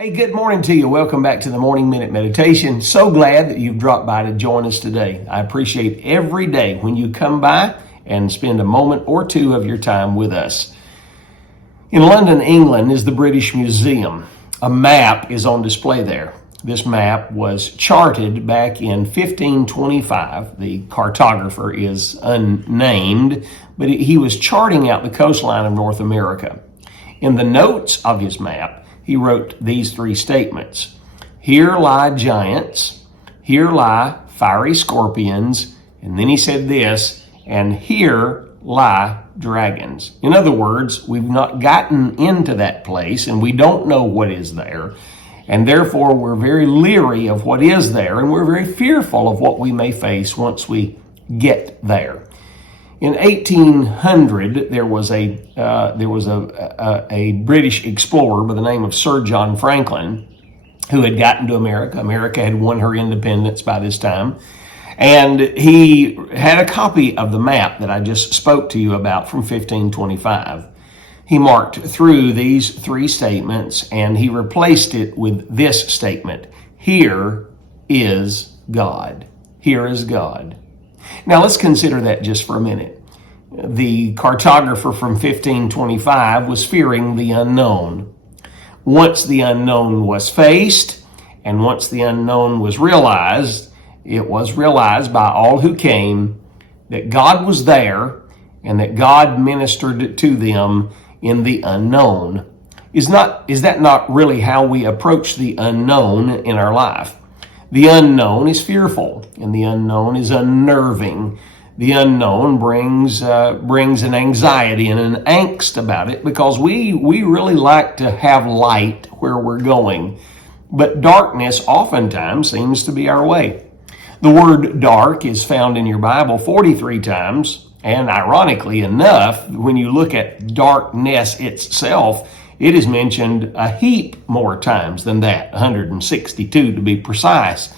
Hey, good morning to you. Welcome back to the Morning Minute Meditation. So glad that you've dropped by to join us today. I appreciate every day when you come by and spend a moment or two of your time with us. In London, England is the British Museum. A map is on display there. This map was charted back in 1525. The cartographer is unnamed, but he was charting out the coastline of North America. In the notes of his map, he wrote these three statements. Here lie giants, here lie fiery scorpions, and then he said this, and here lie dragons. In other words, we've not gotten into that place and we don't know what is there, and therefore we're very leery of what is there, and we're very fearful of what we may face once we get there. In 1800, there was a British explorer by the name of Sir John Franklin who had gotten to America. America had won her independence by this time. And he had a copy of the map that I just spoke to you about from 1525. He marked through these three statements and he replaced it with this statement. Here is God. Here is God. Now let's consider that just for a minute. The cartographer from 1525 was fearing the unknown. Once the unknown was faced, and once the unknown was realized, it was realized by all who came that God was there and that God ministered to them in the unknown. Is that not really how we approach the unknown in our life? The unknown is fearful, and the unknown is unnerving. The unknown brings an anxiety and an angst about it because we really like to have light where we're going. But darkness oftentimes seems to be our way. The word dark is found in your Bible 43 times, and ironically enough, when you look at darkness itself, it is mentioned a heap more times than that, 162 to be precise.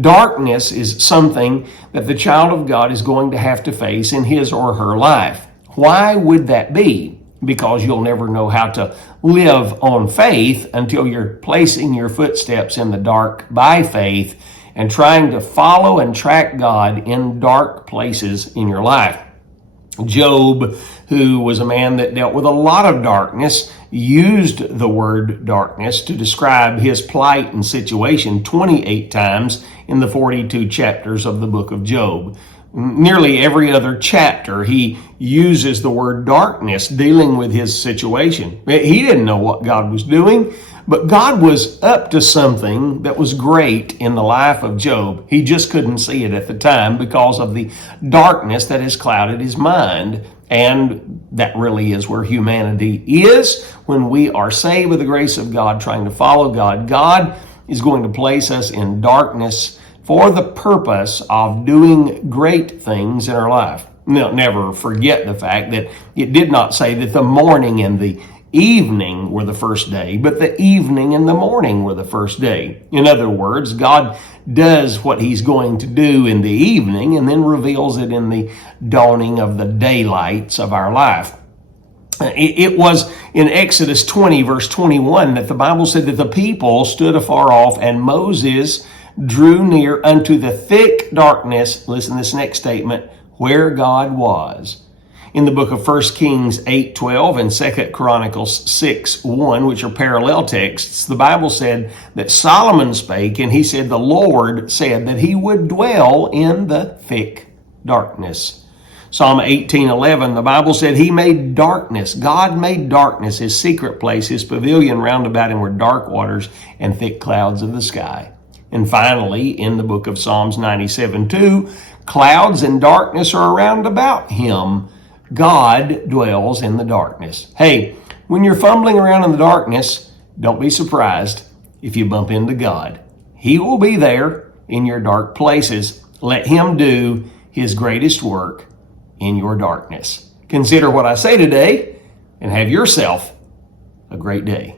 Darkness is something that the child of God is going to have to face in his or her life. Why would that be? Because you'll never know how to live on faith until you're placing your footsteps in the dark by faith and trying to follow and track God in dark places in your life. Job, who was a man that dealt with a lot of darkness, used the word darkness to describe his plight and situation 28 times in the 42 chapters of the book of Job. Nearly every other chapter, he uses the word darkness dealing with his situation. He didn't know what God was doing, but God was up to something that was great in the life of Job. He just couldn't see it at the time because of the darkness that has clouded his mind. And that really is where humanity is when we are saved with the grace of God, trying to follow God. God is going to place us in darkness for the purpose of doing great things in our life. Now, never forget the fact that it did not say that the morning and the evening were the first day, but the evening and the morning were the first day. In other words, God does what he's going to do in the evening and then reveals it in the dawning of the daylights of our life. It was in Exodus 20, verse 21, that the Bible said that the people stood afar off, and Moses drew near unto the thick darkness, listen to this next statement, where God was. In the book of 1 Kings 8:12 and 2 Chronicles 6:1, which are parallel texts, the Bible said that Solomon spake, and he said the Lord said that he would dwell in the thick darkness. Psalm 18:11, the Bible said he made darkness. God made darkness his secret place, his pavilion round about him were dark waters and thick clouds of the sky. And finally, in the book of Psalms 97:2, clouds and darkness are around about him. God dwells in the darkness. Hey, when you're fumbling around in the darkness, don't be surprised if you bump into God. He will be there in your dark places. Let him do his greatest work in your darkness. Consider what I say today and have yourself a great day.